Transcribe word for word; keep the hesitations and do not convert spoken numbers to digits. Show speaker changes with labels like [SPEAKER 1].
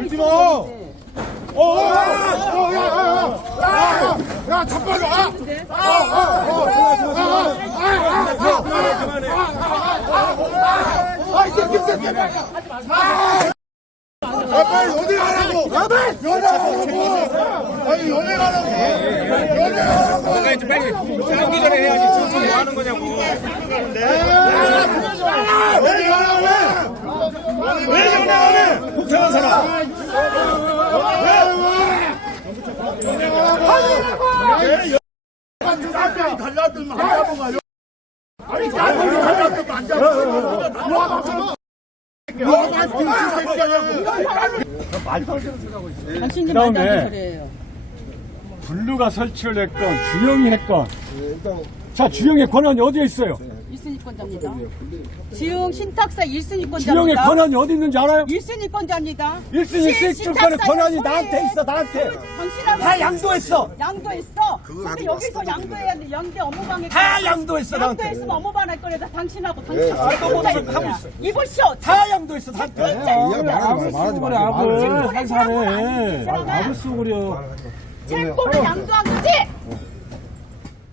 [SPEAKER 1] 때리지 마. 어, 어, 어, 야, 야, 야, 야, 야, 자빠져. 아, 아, 아, 아, 이 새끼, 새끼. 아, 빨리 연애 가라고. 연애 가라고. 아니, 연애 가라고. 연애 가라고.
[SPEAKER 2] 빨리 싸우기 전에 해야지. 지금 뭐 하는 거냐고.
[SPEAKER 1] 연애 가라고 왜? 왜 연애 안 해?
[SPEAKER 2] 폭행한 사람.
[SPEAKER 1] 왜 달라들면 안 잡아가요? 아니, 나한테 달라들면 안 잡아가요? 누가
[SPEAKER 3] 당신이 말도 안 되는 소리예요.
[SPEAKER 4] 블루가 설치를 했건 주영이 했건 자 주영의 권한이 어디에 있어요?
[SPEAKER 3] 일순위권자입니다. 지웅 신탁사
[SPEAKER 4] 주영의
[SPEAKER 3] 일순위권자입니다.
[SPEAKER 4] 권한이 어디 있는지 알아요?
[SPEAKER 3] 일순위권자입니다.
[SPEAKER 4] 일순위 실주권의 권한이 나한테 있어 나한테
[SPEAKER 3] 당신하고
[SPEAKER 4] 다 양도했어
[SPEAKER 3] 양도했어. 근데 여기서 양도해야 돼. 양대 업무방해.
[SPEAKER 4] 다 양도했어 나한테
[SPEAKER 3] 양도했으면 업무방할 거래다. 당신하고 당신
[SPEAKER 4] 예, 알고 하고 있어.
[SPEAKER 3] 이보시오.
[SPEAKER 4] 다 양도했어 나한테
[SPEAKER 1] 말하지 마.
[SPEAKER 3] 악을 한 살에 악을 쓰고 그려. 채권을 양도한 거지.